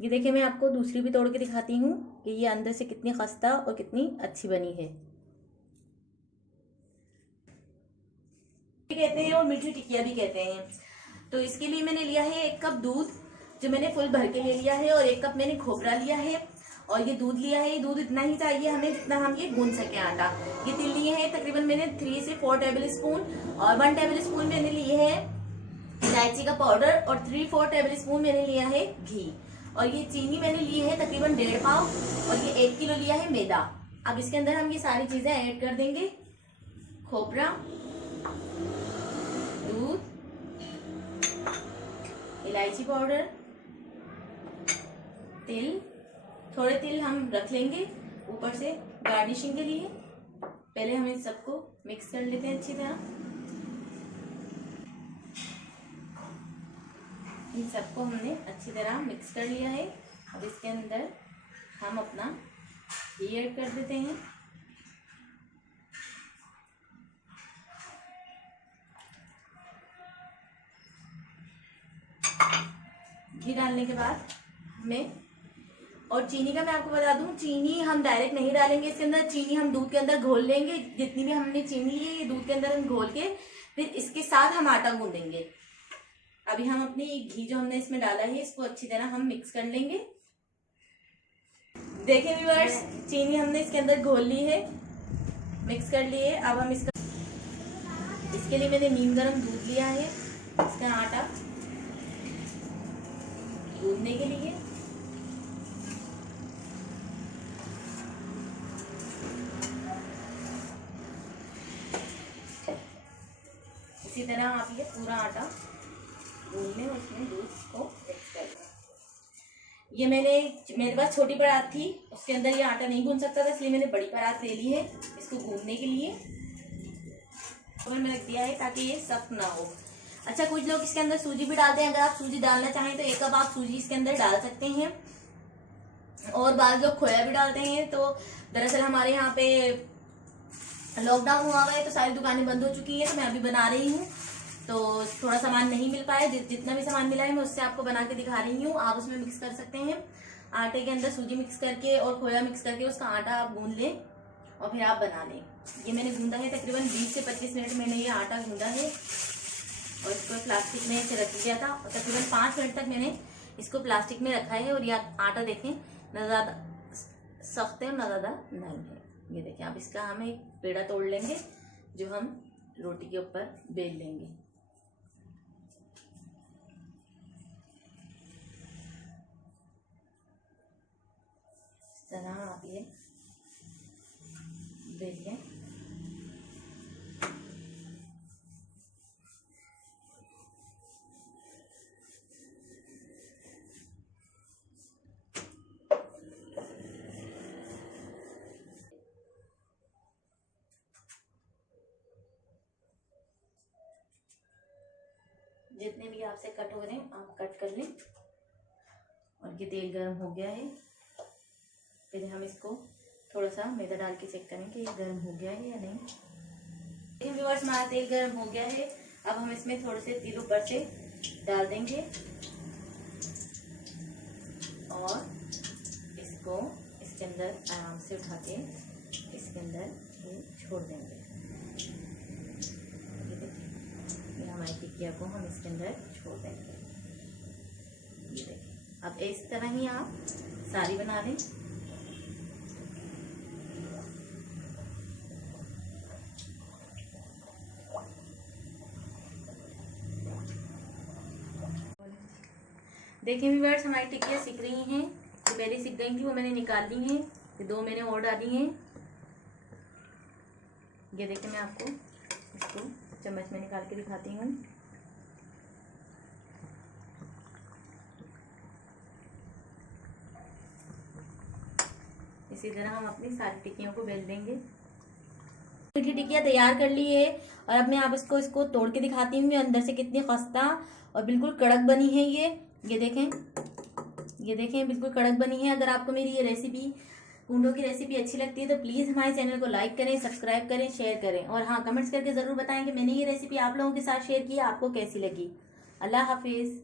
ये देखिए, मैं आपको दूसरी भी तोड़ के दिखाती हूँ कि ये अंदर से कितनी खस्ता और कितनी अच्छी बनी है। कहते हैं और मीठी टिकिया भी कहते हैं। तो इसके लिए मैंने लिया है 1 कप दूध, जो मैंने फुल भर के ले लिया है, और 1 कप मैंने खोपरा लिया है, और ये दूध लिया है। ये दूध इतना ही चाहिए हमें जितना हम ये गूंद सके आटा। ये तिल लिए हैं तकरीबन मैंने 3 से 4 टेबल स्पून, और 1 टेबल स्पून मैंने लिए है इलायची का पाउडर, और 3-4 टेबल स्पून मैंने लिया है घी, और ये चीनी मैंने ली है तकरीबन 1.5 पाव, और ये 1 किलो लिया है मैदा। अब इसके अंदर हम ये सारी चीजें ऐड कर देंगे। खोपरा, दूध, इलायची पाउडर, तिल, थोड़े तिल हम रख लेंगे ऊपर से गार्निशिंग के लिए। पहले हम इन सबको मिक्स कर लेते हैं अच्छी तरह। इन सबको हमने अच्छी तरह मिक्स कर लिया है। अब इसके अंदर हम अपना घी ऐड कर देते हैं। घी डालने के बाद हमें, और चीनी का मैं आपको बता दूं, चीनी हम डायरेक्ट नहीं डालेंगे इसके अंदर। चीनी हम दूध के अंदर घोल लेंगे। जितनी भी हमने चीनी ली है ये दूध के अंदर हम घोल के फिर इसके साथ हम आटा गूंदेंगे। अभी हम अपनी घी जो हमने इसमें डाला है इसको अच्छी तरह हम मिक्स कर लेंगे। देखिए व्यूअर्स, चीनी हमने इसके अंदर घोल ली है, मिक्स कर ली है। अब हम इसके लिए मैंने नीम गर्म दूध लिया है, इसका आटा गूंदने के लिए। इसी तरह आप ये पूरा आटा गूंद लें और उसमें दूध को मिक्स कर लें। ये मेरे पास छोटी परात थी, उसके अंदर ये आटा नहीं गूंद सकता था, इसलिए मैंने बड़ी परात ले ली है इसको गूंदने के लिए। और मैंने रख दिया है ताकि ये सख्त ना हो। अच्छा, कुछ लोग इसके अंदर सूजी भी डालते हैं। अगर आप सूजी डालना चाहें तो 1 कप आप सूजी इसके अंदर डाल सकते हैं, और बाद लोग खोया भी डालते हैं। तो दरअसल हमारे यहाँ पे लॉकडाउन हुआ है तो सारी दुकानें बंद हो चुकी है, तो मैं अभी बना रही हूँ। तो थोड़ा सामान नहीं मिल पाया, जितना भी सामान मिला है मैं उससे आपको बना के दिखा रही हूँ। आप उसमें मिक्स कर सकते हैं। आटे के अंदर सूजी मिक्स करके और खोया मिक्स करके उसका आटा आप गूंद लें और फिर आप बना लें। ये मैंने गूंदा है तकरीबन 20 से 25 मिनट मैंने ये आटा गूंदा है, और इसको प्लास्टिक में ऐसे रख दिया था, और तकरीबन 5 मिनट तक मैंने इसको प्लास्टिक में रखा है। और ये आटा देखें, न ज़्यादा सख्त है और न ज़्यादा नरम है। ये देखें। अब इसका हम एक पेड़ा तोड़ लेंगे जो हम रोटी के ऊपर बेल लेंगे। इस तरह आप ये बेल लें। जितने भी आपसे कट हो रहे हैं आप कट कर लें। और ये तेल गर्म हो गया है। फिर हम इसको थोड़ा सा मैदा डाल के चेक करें कि ये गर्म हो गया है या नहीं। व्यूअर्स, हमारा तेल गर्म हो गया है। अब हम इसमें थोड़े से तिल ऊपर से डाल देंगे और इसको इसके अंदर आराम से उठा के इसके अंदर ये छोड़ देंगे। हमारी टिकिया को हम इसके अंदर छोड़ देंगे। ये देखिए। अब इस तरह ही आप सारी बना लें। देखिए व्यूअर्स, हमारी टिकिया सिक रही हैं। जो पहले सिक गई थी वो मैंने निकाल ली हैं, ये 2 मैंने और डाली हैं। ये देखिए, मैं आपको इसको चम्मच में निकाल के दिखाती हूँ। इसी तरह हम अपनी सारी टिक्कियों को बेल देंगे। मीठी टिक्कियाँ तैयार कर ली है, और अब मैं आप इसको तोड़ के दिखाती हूँ अंदर से कितनी खस्ता और बिल्कुल कड़क बनी है। ये देखें बिल्कुल कड़क बनी है। अगर आपको मेरी ये रेसिपी, ऊंडों की रेसिपी अच्छी लगती है तो प्लीज़ हमारे चैनल को लाइक करें, सब्सक्राइब करें, शेयर करें, और हाँ, कमेंट्स करके ज़रूर बताएं कि मैंने ये रेसिपी आप लोगों के साथ शेयर की आपको कैसी लगी। अल्लाह हाफिज़।